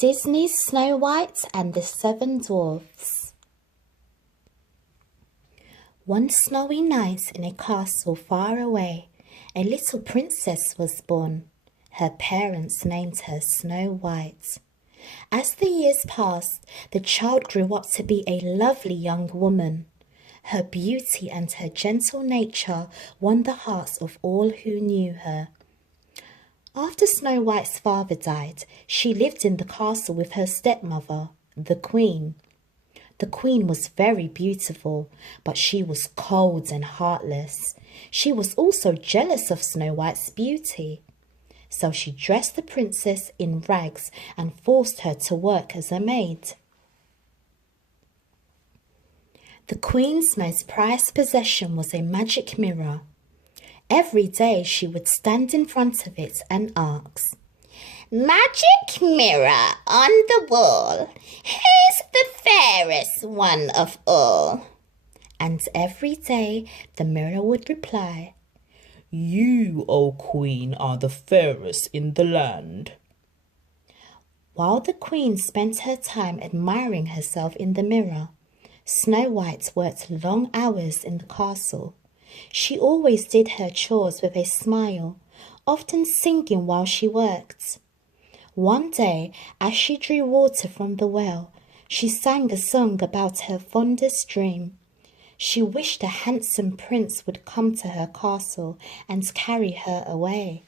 Disney's Snow White and the Seven Dwarfs. One snowy night in a castle far away, a little princess was born. Her parents named her Snow White. As the years passed, the child grew up to be a lovely young woman. Her beauty and her gentle nature won the hearts of all who knew her. After Snow White's father died, she lived in the castle with her stepmother, the Queen. The Queen was very beautiful, but she was cold and heartless. She was also jealous of Snow White's beauty. So she dressed the princess in rags and forced her to work as a maid. The Queen's most prized possession was a magic mirror. Every day she would stand in front of it and ask, "Magic mirror on the wall, who's the fairest one of all?" And every day the mirror would reply, "You, O Queen, are the fairest in the land." While the Queen spent her time admiring herself in the mirror, Snow White worked long hours in the castle. She always did her chores with a smile, often singing while she worked. One day, as she drew water from the well, she sang a song about her fondest dream. She wished a handsome prince would come to her castle and carry her away.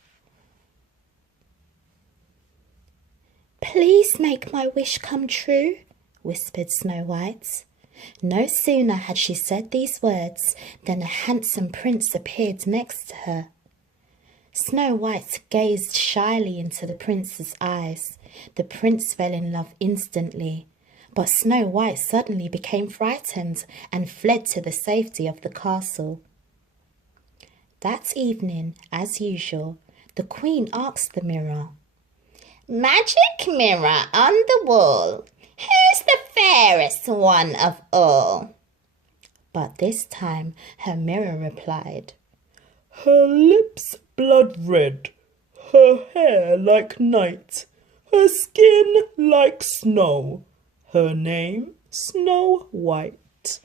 "Please make my wish come true," whispered Snow White. No sooner had she said these words than a handsome prince appeared next to her. Snow White gazed shyly into the prince's eyes. The prince fell in love instantly, but Snow White suddenly became frightened and fled to the safety of the castle. That evening, as usual, the Queen asked the mirror, "Magic mirror on the wall, who's the fairest one of all?" But this time her mirror replied, "Her lips blood red, her hair like night, her skin like snow, her name Snow White."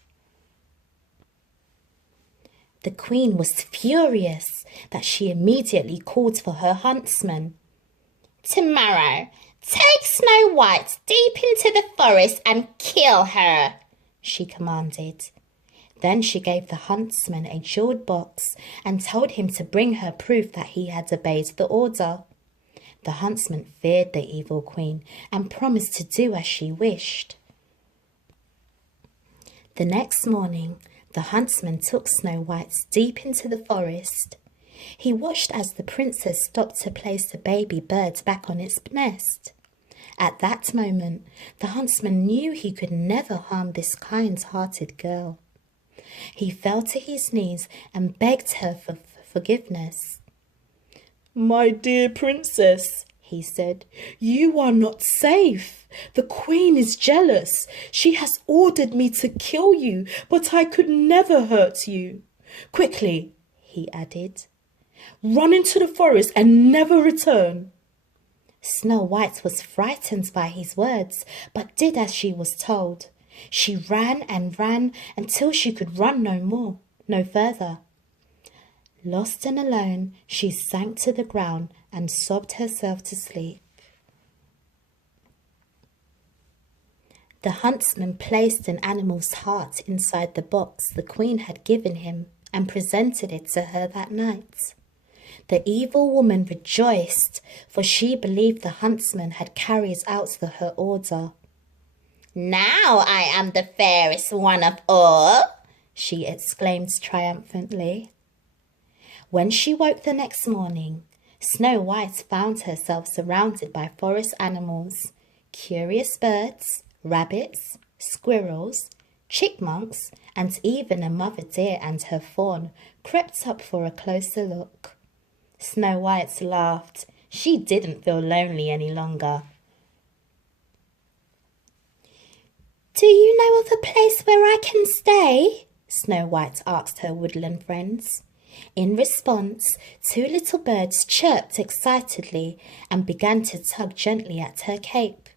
The Queen was furious that she immediately called for her huntsman. "Tomorrow, take Snow White deep into the forest and kill her," she commanded. Then she gave the huntsman a jeweled box and told him to bring her proof that he had obeyed the order. The huntsman feared the evil Queen and promised to do as she wished. The next morning, the huntsman took Snow White deep into the forest. He watched as the princess stopped to place the baby bird back on its nest. At that moment, the huntsman knew he could never harm this kind-hearted girl. He fell to his knees and begged her for forgiveness. "My dear princess," he said, "you are not safe. The Queen is jealous. She has ordered me to kill you, but I could never hurt you. Quickly," he added, "run into the forest and never return." Snow White was frightened by his words, but did as she was told. She ran and ran until she could run no further. Lost and alone, she sank to the ground and sobbed herself to sleep. The huntsman placed an animal's heart inside the box the Queen had given him and presented it to her that night. The evil woman rejoiced, for she believed the huntsman had carried out her order. "Now I am the fairest one of all," she exclaimed triumphantly. When she woke the next morning, Snow White found herself surrounded by forest animals. Curious birds, rabbits, squirrels, chipmunks, and even a mother deer and her fawn crept up for a closer look. Snow White laughed. She didn't feel lonely any longer. "Do you know of a place where I can stay?" Snow White asked her woodland friends. In response, two little birds chirped excitedly and began to tug gently at her cape.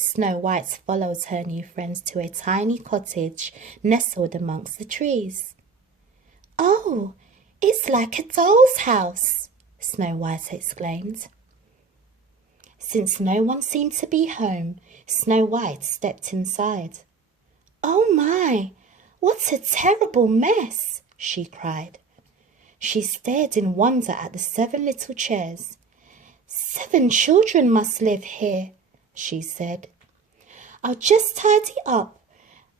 Snow White follows her new friends to a tiny cottage nestled amongst the trees. "Oh, it's like a doll's house," Snow White exclaimed. Since no one seemed to be home, Snow White stepped inside. "Oh my, what a terrible mess," she cried. She stared in wonder at the 7 little chairs. "7 children must live here," she said. "I'll just tidy up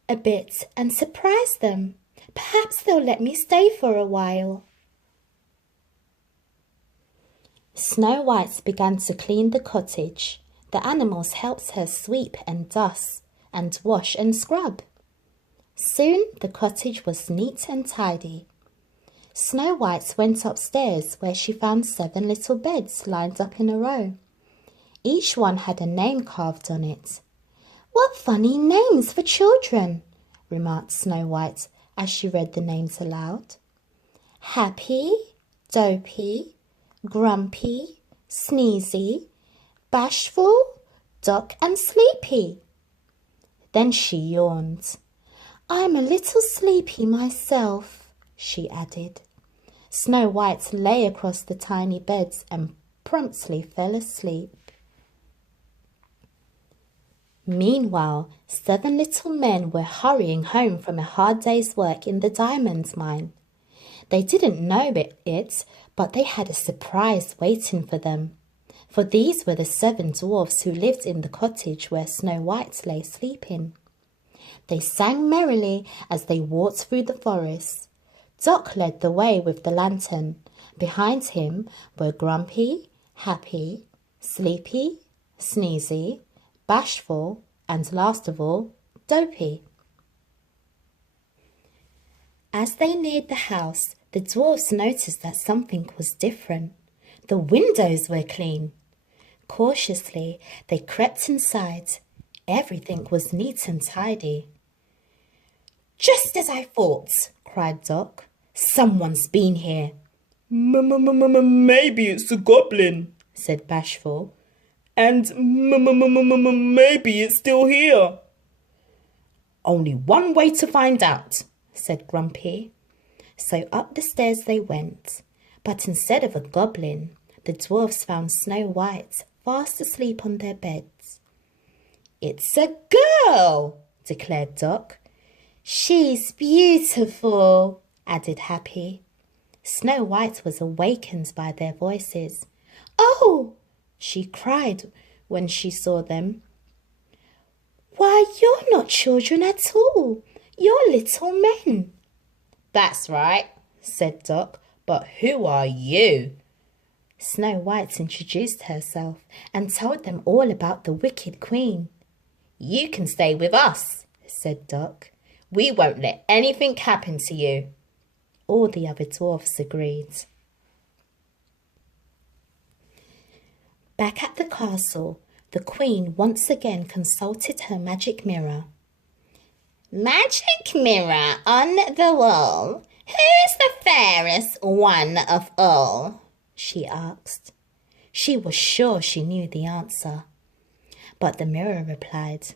a bit and surprise them. Perhaps they'll let me stay for a while." Snow White began to clean the cottage. The animals helped her sweep and dust and wash and scrub. Soon the cottage was neat and tidy. Snow White went upstairs where she found 7 little beds lined up in a row. Each one had a name carved on it. "What funny names for children," remarked Snow White as she read the names aloud. "Happy, Dopey, Grumpy, Sneezy, Bashful, Doc and Sleepy." Then she yawned. "I'm a little sleepy myself," she added. Snow White lay across the tiny beds and promptly fell asleep. Meanwhile, 7 little men were hurrying home from a hard day's work in the diamond mine. They didn't know it, but they had a surprise waiting for them. For these were the 7 dwarfs who lived in the cottage where Snow White lay sleeping. They sang merrily as they walked through the forest. Doc led the way with the lantern. Behind him were Grumpy, Happy, Sleepy, Sneezy, Bashful, and last of all, Dopey. As they neared the house, the dwarfs noticed that something was different. The windows were clean. Cautiously, they crept inside. Everything was neat and tidy. "Just as I thought," cried Doc. "Someone's been here." Maybe it's a goblin," said Bashful. "And maybe it's still here." "Only one way to find out," said Grumpy. So up the stairs they went. But instead of a goblin, the dwarfs found Snow White fast asleep on their beds. "It's a girl," declared Doc. "She's beautiful," added Happy. Snow White was awakened by their voices. "Oh!" she cried when she saw them. "Why, you're not children at all. You're little men." "That's right," said Doc. "But who are you?" Snow White introduced herself and told them all about the wicked queen. "You can stay with us," said Doc. "We won't let anything happen to you." All the other dwarfs agreed. Back at the castle, the queen once again consulted her magic mirror. "Magic mirror on the wall, who's the fairest one of all?" she asked. She was sure she knew the answer. But the mirror replied,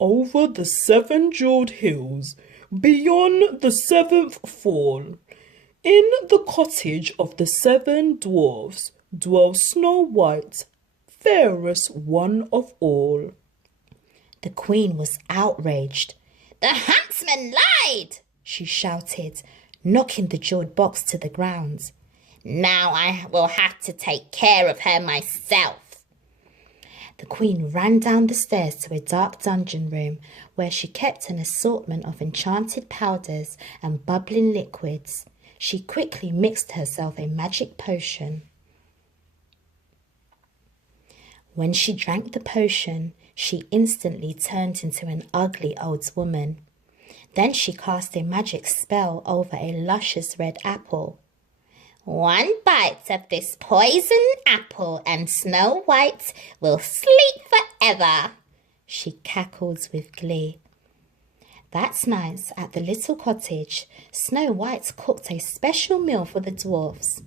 "Over the 7 jeweled hills, beyond the 7th fall, in the cottage of the 7 dwarfs, dwells Snow White, fairest one of all." The queen was outraged. "The huntsman lied!" she shouted, knocking the jeweled box to the ground. "Now I will have to take care of her myself." The queen ran down the stairs to a dark dungeon room where she kept an assortment of enchanted powders and bubbling liquids. She quickly mixed herself a magic potion. When she drank the potion, she instantly turned into an ugly old woman. Then she cast a magic spell over a luscious red apple. "One bite of this poison apple and Snow White will sleep forever," she cackled with glee. That night at the little cottage, Snow White cooked a special meal for the dwarfs.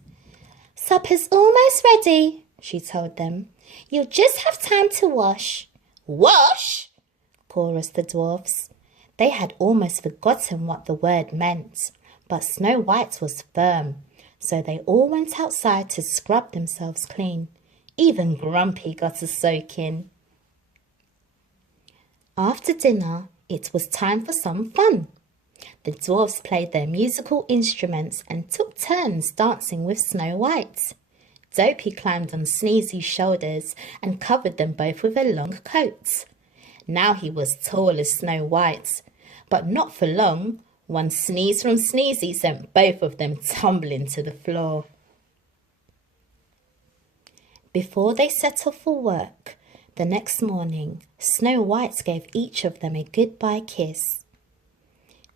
"Supper's almost ready," she told them. "You'll just have time to wash. Wash? Chorused the dwarfs. They had almost forgotten what the word meant, but Snow White was firm, so they all went outside to scrub themselves clean. Even Grumpy got a soak in. After dinner, it was time for some fun. The dwarfs played their musical instruments and took turns dancing with Snow White. Dopey climbed on Sneezy's shoulders and covered them both with a long coat. Now he was tall as Snow White, but not for long. One sneeze from Sneezy sent both of them tumbling to the floor. Before they set off for work, the next morning, Snow White gave each of them a goodbye kiss.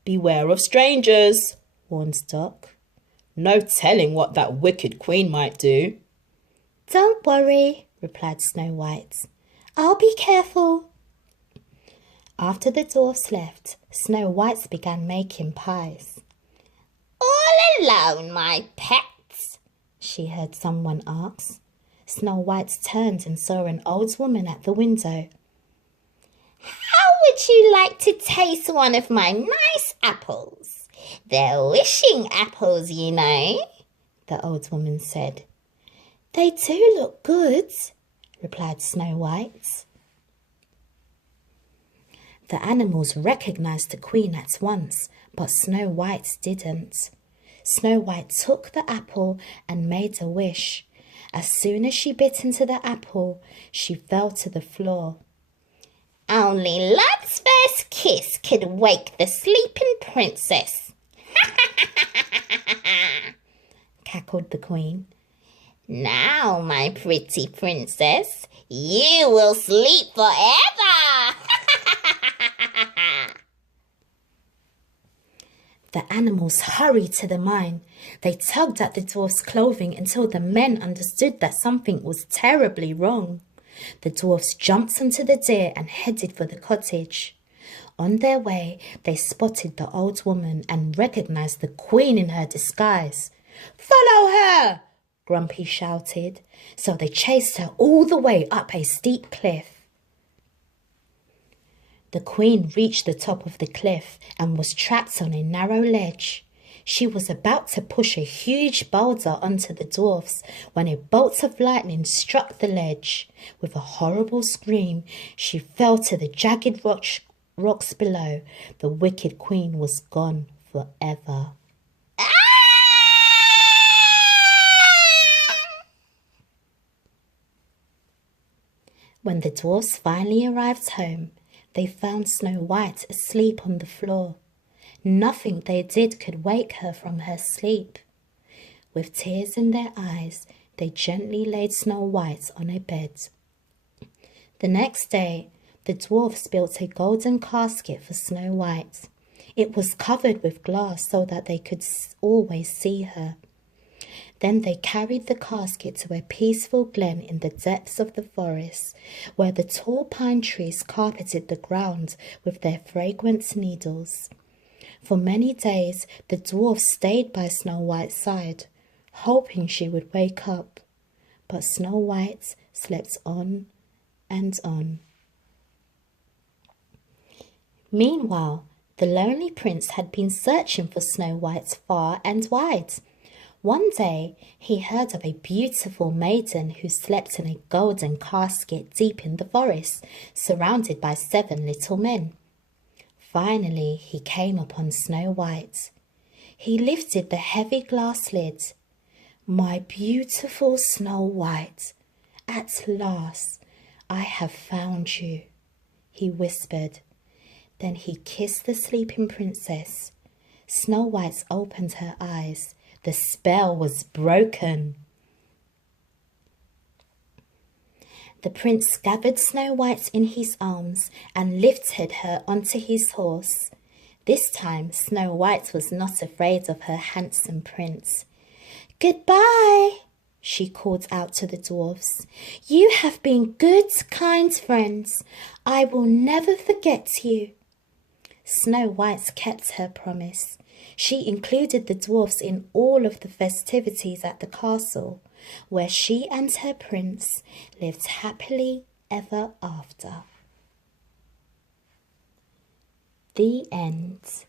"Beware of strangers," warned Doc. "No telling what that wicked queen might do." "Don't worry," replied Snow White. "I'll be careful." After the dwarfs left, Snow White began making pies. "All alone, my pets?" she heard someone ask. Snow White turned and saw an old woman at the window. "How would you like to taste one of my nice apples? They're wishing apples, you know," the old woman said. "They do look good," replied Snow White. The animals recognized the queen at once, but Snow White didn't. Snow White took the apple and made a wish. As soon as she bit into the apple, she fell to the floor. "Only love's first kiss could wake the sleeping princess," cackled the queen. "Now, my pretty princess, you will sleep forever." The animals hurried to the mine. They tugged at the dwarfs' clothing until the men understood that something was terribly wrong. The dwarfs jumped onto the deer and headed for the cottage. On their way, they spotted the old woman and recognized the queen in her disguise. "Follow her!" Grumpy shouted. So they chased her all the way up a steep cliff. The queen reached the top of the cliff and was trapped on a narrow ledge. She was about to push a huge boulder onto the dwarfs when a bolt of lightning struck the ledge. With a horrible scream, she fell to the jagged rocks below. The wicked queen was gone forever. When the dwarfs finally arrived home, they found Snow White asleep on the floor. Nothing they did could wake her from her sleep. With tears in their eyes, they gently laid Snow White on a bed. The next day, the dwarfs built a golden casket for Snow White. It was covered with glass so that they could always see her. Then they carried the casket to a peaceful glen in the depths of the forest, where the tall pine trees carpeted the ground with their fragrant needles. For many days, the dwarfs stayed by Snow White's side, hoping she would wake up. But Snow White slept on and on. Meanwhile, the lonely prince had been searching for Snow White far and wide. One day, he heard of a beautiful maiden who slept in a golden casket deep in the forest, surrounded by 7 little men. Finally, he came upon Snow White. He lifted the heavy glass lid. "My beautiful Snow White, at last I have found you," he whispered. Then he kissed the sleeping princess. Snow White opened her eyes. The spell was broken. The prince gathered Snow White in his arms and lifted her onto his horse. This time, Snow White was not afraid of her handsome prince. "Goodbye," she called out to the dwarfs. "You have been good, kind friends. I will never forget you." Snow White kept her promise. She included the dwarfs in all of the festivities at the castle, where she and her prince lived happily ever after. The end.